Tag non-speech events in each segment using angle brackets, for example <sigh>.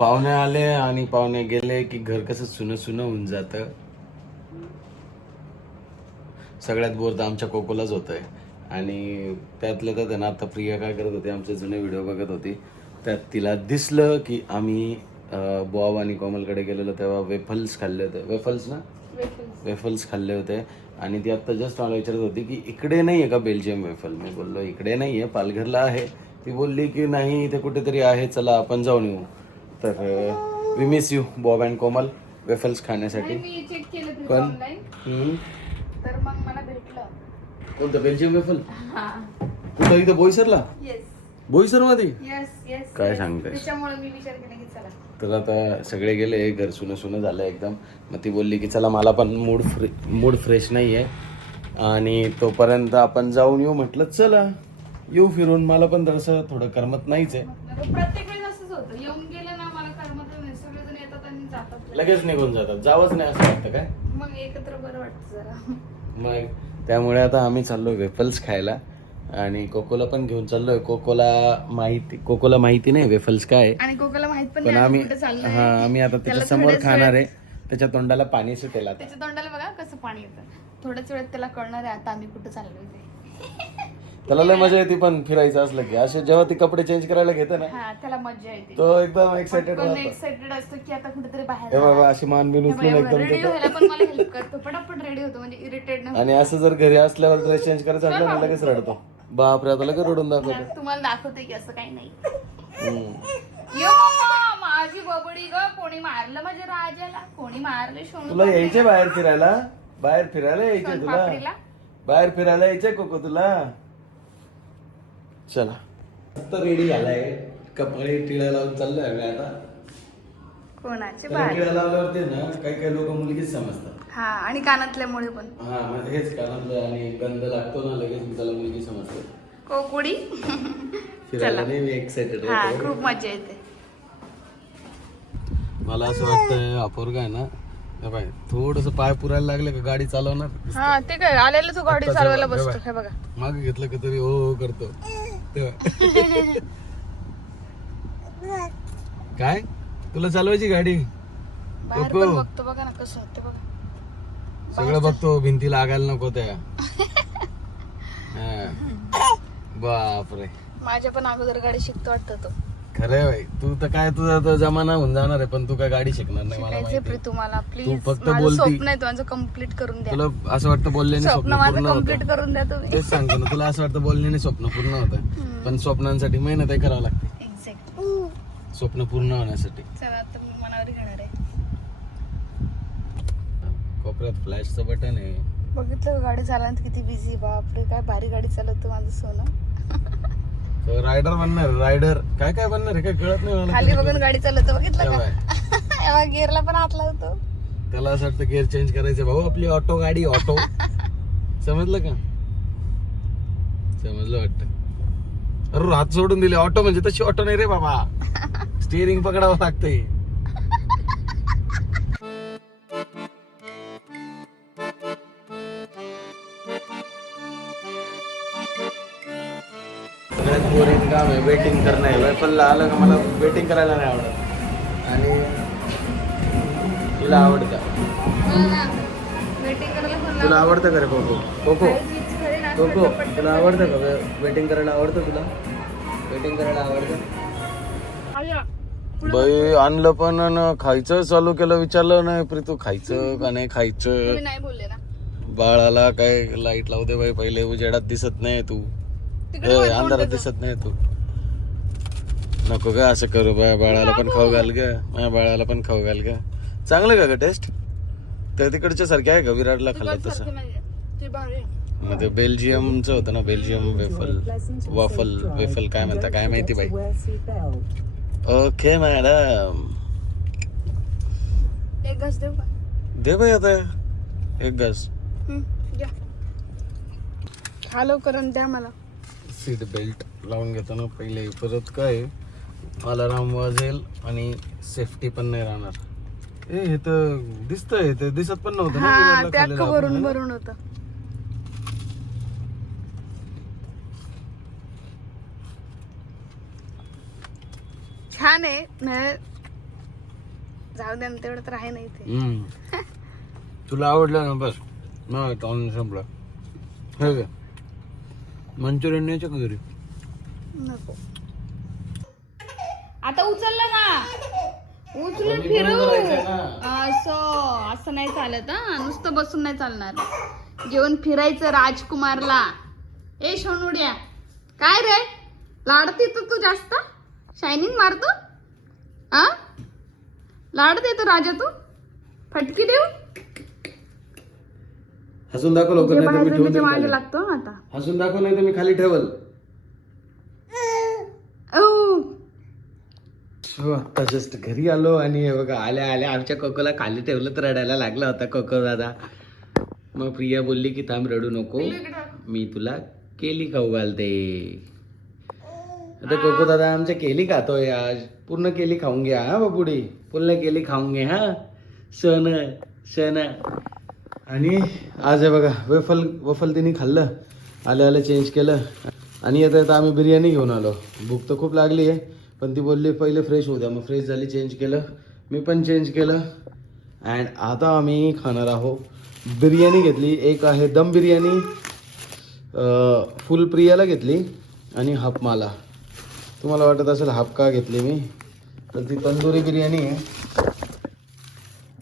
पाहुणे आले आणि पाहुणे गेले की घर कसं सुनं सुनं होऊन जातं. सगळ्यात बोर तर आमच्या कोकोलाच होत आहे आणि त्यातलं तर ना आता प्रिया काय करत होती आमचे जुने व्हिडिओ बघत होती. त्यात तिला दिसलं की आम्ही बॉब आणि कोमलकडे गेलेलो तेव्हा वेफल्स खाल्ले होते. वेफल्स ना? वेफल्स. खाल्ले होते. आणि ती आत्ता जस्ट मला विचारत होती की इकडे नाही आहे का बेल्जियम वेफल? मी बोललो इकडे नाही आहे पालघरला आहे. ती बोलली की नाही इथे कुठेतरी आहे चला आपण जाऊन येऊ. तर we miss you Bob and Komal waffles खाण्यासाठी. मी चेक केलं ते पण ऑनलाईन हम्म. तर मग मला भेटलं. कोणतं बेल्जियम वेफल हा. कुठं इथं बोईसरला? येस बोईसरमध्ये येस येस काय सांगतेस? त्याच्यामुळे मी विचार केला की चला. तर आता सगळे गेले घर सुनं सुनं झालं एकदम. मग ती बोलली की चला मला पण मूड फ्रे मूड फ्रेश नाही आहे आणि तोपर्यंत आपण जाऊन येऊ म्हटलं चला. येऊ फिरून मला पण तसं थोडं करमत नाहीच आहे. म्हटलं, प्रत्येक वेळेस असंच होतं. येऊन गेलं ना मला करमत नाही सगळेजण येतात आणि जातात लगेच निघून जातात. जावंच नाही असं वाटतं काय? मग एकत्र बरं वाटतं जरा. मग त्यामुळे आता आम्ही चाललो वेफल्स खायला. आणि कोकोला पण घेऊन चाललोय. कोकोला माहिती कोकोला माहिती नाही वेफल्स काय. आणि कोकाला माहीत पण पण नाही आम्ही आम्ही कुठे चाललोय. हा आम्ही आता त्याच्यासमोर थोड्याच खाणार आहे. त्याच्या तोंडाला पाणी सुटेल आता. त्याच्या तोंडाला बघा कसं पाणी येतं. थोड्याच वेळात त्याला कळणार आहे आता आम्ही कुठे चाललोय ते. त्याला लय मजा येते पण फिरायचं असलं की. असे जेव्हा ती कपडे चेंज करायला घेते ना हा त्याला मजा येते. तो एकदम एक्साइटेड पण राहतो. एक्साइटेड असतो की आता कुठेतरी हे बाहेर बाबा अशी मान उचलून एकदम रेडी त्याचं- व्हायला पण मला हेल्प करतो. पटापट रेडी होतो म्हणजे इरिटेट नाही आणि असं जर घरी असल्यावर ड्रेस चेंज करायचं असलं ना लगेच रडतो. बापरे आता लगेच रडून दाखवतो. तुम्हाला दाखवते की असं काही नाही. हम्म. यो मम्मा, माझी बबडी ग कोणी मारलं माझ्या राजाला? कोणी मारलं सोनू तुला यायचे बाहेर फिरायला? बाहेर फिरायला यायचे तुला? बाहेर फिरायला यायचे कोको तुला? चला. आता रेडी झालाय. कपडे टिळा लावून चाललोय आम्ही आता. कोणाचे त्याला बाहेर टिळा लावल्यावरती ना काही काही लोक मुलगीच समजतात. हा आणि कानातल्यामुळे पण. हा हेच कानातलं आणि गंध लागतो ना लगेच मी त्याला मुलगी समजतो. कोकुडी? फिरायला नाही मी एक्साइटेड हा खूप मजा येते. मला असं वाटतं अपोर काय ना हे थोडस पाय पुरायला लागले का गाडी चालवणार? हा ते काय आलेलं तू गाडी चालवायला हे बसतो बघ. हे बघा. मागे घेतलं की तरी हो हो करतो. काय? तुला चालवायची गाडी? बाहेर. पण बघतो बघा ना कसं बघा. सगळं बघतो भिंती लागायला नको त्या. <laughs> हा. बापरे. माझ्या पण अगोदर गाडी शिकतो वाटतं तो. खरंय भाई तू तर काय तुझा तर जमाना होऊन जाणार आहे पण तू काय गाडी शिकणार नाही मला शिकायचे माहिती प्रीतू मला प्लीज. फक्त माझं बोलती. स्वप्न आहे माझं कंप्लीट करून द्या. तुला असं वाटतं बोलल्याने स्वप्न स्वप्न माझं पूर्ण कंप्लीट होतं करून द्या तुम्ही. तेच सांगतो ना तुला असं वाटतं बोलण्याने स्वप्न पूर्ण होतं? पण स्वप्नांसाठी मेहनत आहे करावं लागते. एक्झॅक्ट स्वप्न पूर्ण होण्यासाठी. चला आता मी मनावर घेणार आहे. कोपऱ्यात फ्लॅशचं बटन आहे. बघितलं का गाडी चालवण्यात किती बिझी बापरे काय भारी गाडी चालवतो माझं सोनं. रायडर बनणार रायडर काय काय बनणार आहे काय कळत नाही मला. खाली बघून गाडी चालवतो बघितलं का. एव्हा गिअरला <laughs> पण हात लावतो. त्याला असं वाटतं गिअर चेंज करायचं भाऊ आपली ऑटो गाडी ऑटो <laughs> समजलं का? समजलं वाटतं. अरे हात सोडून दिले. ऑटो म्हणजे तशी ऑटो नाही रे बाबा. <laughs> स्टिअरिंग पकडावं लागतंय. सगळ्यात बोरिंग काम आहे वेटिंग करणं आहे. वेफलला आलं का मला वेटिंग करायला नाही आवडत. आणि तुला आवडतं? वेटिंग करायला फोन तुला आवडतं का रे कोको कोको कोको तुला आवडतं का वेटिंग करायला आवडतं तुला? वेटिंग करायला आवडतं? बाई आणलं पण खायचं चालू केलं विचारलं नाही प्रीतू खायचं का नाही खायचं? तुम्ही नाही बोलले ना. बाळाला काय लाइट लावते बाई पहिले उजेडात दिसत नाही तू. कोण अंधारात? दिसत नाही तू. नको का असं करू बाय बाळाला पण खाऊ घाल ग. माझ्या बाळाला पण खाऊ घाल ग. चांगलं का ग टेस्ट? त्या तिकडच्या सारखे आहे का? विराटला खाल्लं तसं. मग ते बेल्जियमचं होतं ना बेल्जियम वेफल वॉफल वेफल काय म्हणता काय माहिती बाई. Okay madam. दे बाई आता. एक घास. खा लवकर द्या मला. सीट बेल्ट लावून घेताना पहिले. परत काय? अलाराम वाजेल आणि सेफ्टी पण नाही राहणार. ए हे तर दिसतंय. ते दिसत पण नव्हतं ना हा ते अख्खं भरून? भरून होतं? छान आहे. म्हणजे जाऊ द्या ना तेवढं तर आहे ना इथे. हम्म. तुला आवडलं ना? बस. मग टाऊन संपला. हे काय मंचुरियन न्यायचं का घरी नको. आता उचललं ना. उचलून फिरू. असं असं नाही चालत हा. नुसतं बसून नाही चालणार. जेवण फिरायचं राजकुमारला. ए सोनुड्या काय रे? लाडते तू तू जास्त? शायनिंग मारतो? आ? लाडते तू राजा तू? फटकी देऊ? हसून दाखव लवकर जे नाही तर ठेवून देईन खाली. लागतो हं आता. हसून दाखव नाही तर मी खाली ठेवल. औ. हो आता जस्ट घरी आलो आणि हे बघा आल्या आल्या. आमच्या कोकोला खाली ठेवलं तर रडायला लागला होता कोको दादा. मग प्रिया बोलली की थांब रडू नको. मी तुला केली खाऊ घालते. आता कोको दादा आमच्या केली खातोय आज. पूर्ण केली खाऊन घ्या हा बापुडी? पूर्ण केली खाऊन घ्या हा. सन सन आणि आज आहे बघा वफल वफल तिने खाल्लं आलं आलं चेंज केलं. आणि येता येता आम्ही बिर्याणी घेऊन आलो. भूक तर खूप लागली आहे पण ती बोलली पहिले फ्रेश होऊ द्या. मग फ्रेश झाली चेंज केलं. मी पण चेंज केलं. अँड आता आम्ही खाणार आहोत बिर्याणी घेतली. एक आहे दम बिर्याणी फुल प्रियाला घेतली आणि हाफ मला तुम्हाला वाटत असेल हाफ का घेतली मी तर ती तंदुरी बिर्याणी आहे.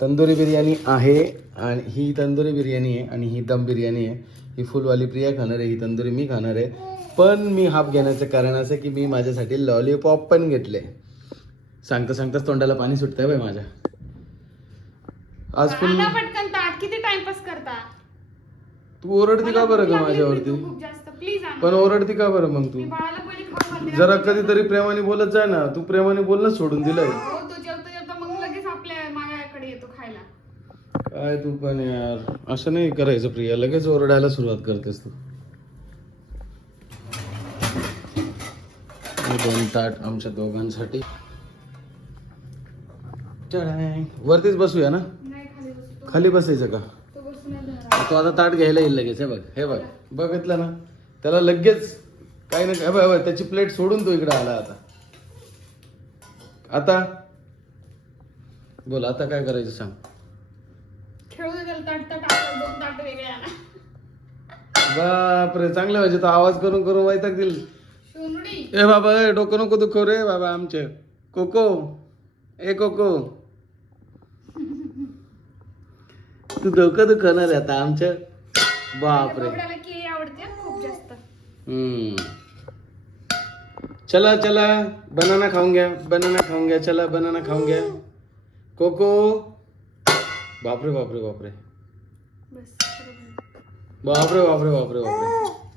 तंदुरी बिर्याणी आहे आणि ही तंदुरी बिर्याणी आहे आणि ही दम बिर्याणी आहे. ही फुलवाली प्रिया खाणार आहे ही तंदुरी मी खाणार आहे. पण मी हाफ घेण्याचं कारण असं की मी माझ्यासाठी लॉलीपॉप पण घेतले. सांगता सांगताच तोंडाला पाणी सुटतंय बाई माझ्या. आज फुल आणा पटकन ताट किती टाइमपास करता? तू ओरडती का बरं का माझ्यावरती? भूक खूप जास्त प्लीज आण पण ओरडती का बरं मग तू? मी बाळाला पहिले खाऊ घालते जरा कधीतरी प्रेमाने बोलत जा ना तू प्रेमाने बोलणं सोडून दिलंय. हो जेवता जेवता मग लगेच आपल्या माझ्याकडे येतो खायला काय तू पण यार. असं नाही करायचं प्रिया लगेच ओरडायला सुरुवात करतेस तू. हे दोन ताट आमच्या दोघांसाठी. वरतीच बसूया ना? नाही खाली बसतो खाली बसायचं का? तो आता ताट घ्यायला येईल लगेच हे बघ हे बघ. बघितलं ना. त्याला लगेच काही ना बघ, त्याची प्लेट सोडून तो इकडे आला आता. आता? बोल आता काय करायचं सांग. खेळू दे त्याला ताट ताट आपल्याला दोन ताट वेगळे आणा बापरे चांगलं पाहिजे तो आवाज करून करून वैताग दिल सोनुडी. ए बाबा ए, डोकं नको दुखव रे बाबा आमचे. कोको ए कोको. तू डोकं दुखवणार आहे आता आमच्या. बापरे. कोकडाला केळी आवडते हं, खूप जास्त. हम्म. चला चला बनाना खाऊन घ्या बनाना खाऊन घ्या चला बनाना खाऊन घ्या. कोको. बापरे बापरे बापरे. बापरे बापरे बापरे बापरे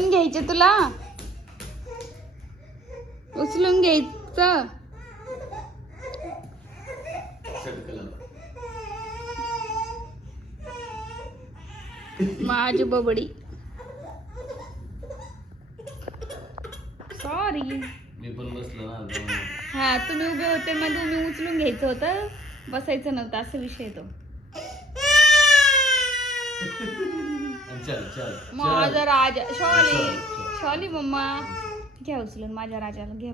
उचलून घ्यायचे तुला? उचलून घ्यायचं. माझी बबडी. सॉरी मी पण बसलो ना हा तुम्ही उभे होते मग तुम्ही उचलून घ्यायचं होतं. बसायचं नव्हतं असा विषय तो. <laughs> चल चल माझा राजा शॉली शॉली मम्मा. घ्या उचलून माझ्या राजाला घ्या.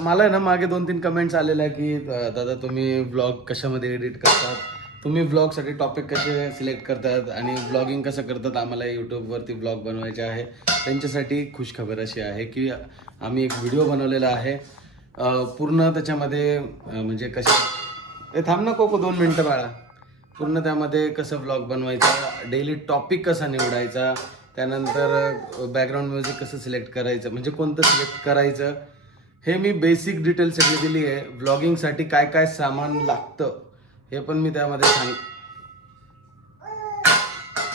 मला आहे ना मागे दोन तीन कमेंट्स आलेल्या की दादा तुम्ही ब्लॉग कशामध्ये एडिट करतात? तुम्ही ब्लॉगसाठी टॉपिक कसे सिलेक्ट करतात आणि ब्लॉगिंग कसं करतात? आम्हाला यूट्यूबवरती ब्लॉग बनवायचे आहे. त्यांच्यासाठी खुशखबर अशी आहे की आम्ही एक व्हिडिओ बनवलेला आहे. पूर्ण त्याच्यामध्ये म्हणजे कसे ए थांब ना कोको दोन मिनटं बाळा. पूर्ण त्यामध्ये कसं ब्लॉग बनवायचा डेली टॉपिक कसा निवडायचा त्यानंतर बॅकग्राऊंड म्युझिक कसं सिलेक्ट करायचं म्हणजे कोणतं सिलेक्ट करायचं हे मी बेसिक डिटेल सगळी दिली आहे. ब्लॉगिंगसाठी काय काय सामान लागतं हे पण मी त्यामध्ये सांग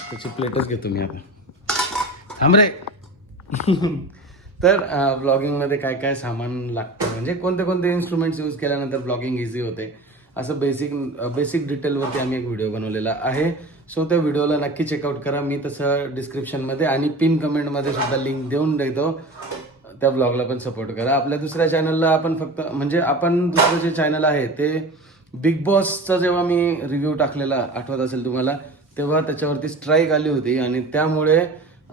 त्याची प्लेटच घेतो मी आता. थांब रे. <laughs> तर ब्लॉगिंगमध्ये काय काय सामान लागतं? म्हणजे कोणते कोणते इन्स्ट्रुमेंट्स यूज केल्यानंतर ब्लॉगिंग इझी होते? असं बेसिक बेसिक डिटेलवरती आम्ही एक व्हिडिओ बनवलेला आहे. सो त्या व्हिडिओला नक्की चेकआउट करा. मी तसं डिस्क्रिप्शनमध्ये आणि पिन कमेंटमध्ये सुद्धा लिंक देऊन देतो. त्या ब्लॉगला पण सपोर्ट करा. आपल्या दुसऱ्या चॅनलला आपण फक्त म्हणजे आपण दुसरं जे चॅनल आहे ते बिग बॉसचा जेव्हा मी रिव्ह्यू टाकलेला आठवत असेल तुम्हाला तेव्हा त्याच्यावरती स्ट्राईक आली होती आणि त्यामुळे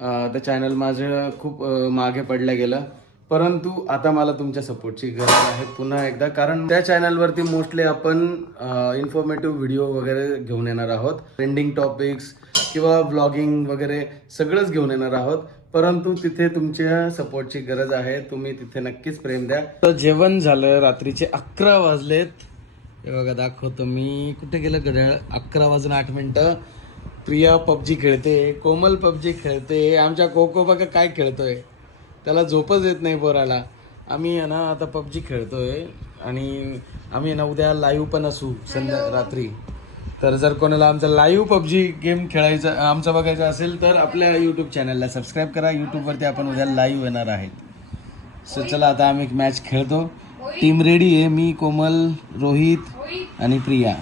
तर चॅनल माझं खूप मागे पडलं गेलं. परंतु आता मला तुमच्या सपोर्टची गरज आहे पुन्हा एकदा कारण त्या चॅनलवरती मोस्टली आपण इन्फॉर्मेटिव्ह व्हिडिओ वगैरे घेऊन येणार आहोत. ट्रेंडिंग टॉपिक्स किंवा ब्लॉगिंग वगैरे सगळंच घेऊन येणार आहोत. परंतु तिथे तुमच्या सपोर्टची गरज आहे तुम्ही तिथे नक्कीच प्रेम द्या. तर जेवण झालं रात्रीचे अकरा वाजलेत. हे बघा दाखवतो मी. कुठे गेलं घड्याळ अकरा वाजून आठ मिनटं. प्रिया पबजी खेळते कोमल पबजी खेळते आमच्या कोको बघा काय खेळतोय. त्याला झोपच येत नाही पोराला. आम्ही आहे ना आता पबजी खेळतोय आणि आम्ही आहे ना उद्या लाईव्ह पण असू संध्या रात्री. तर जर कोणाला आमचा लाईव्ह पबजी गेम खेळायचा आमचा बघायचा असेल तर आपल्या यूट्यूब चॅनलला सबस्क्राईब करा. यूट्यूबवरती आपण उद्या लाईव्ह येणार आहेत. सो चला आता आम्ही एक मॅच खेळतो. टीम रेडी आहे. मी कोमल रोहित आणि प्रिया.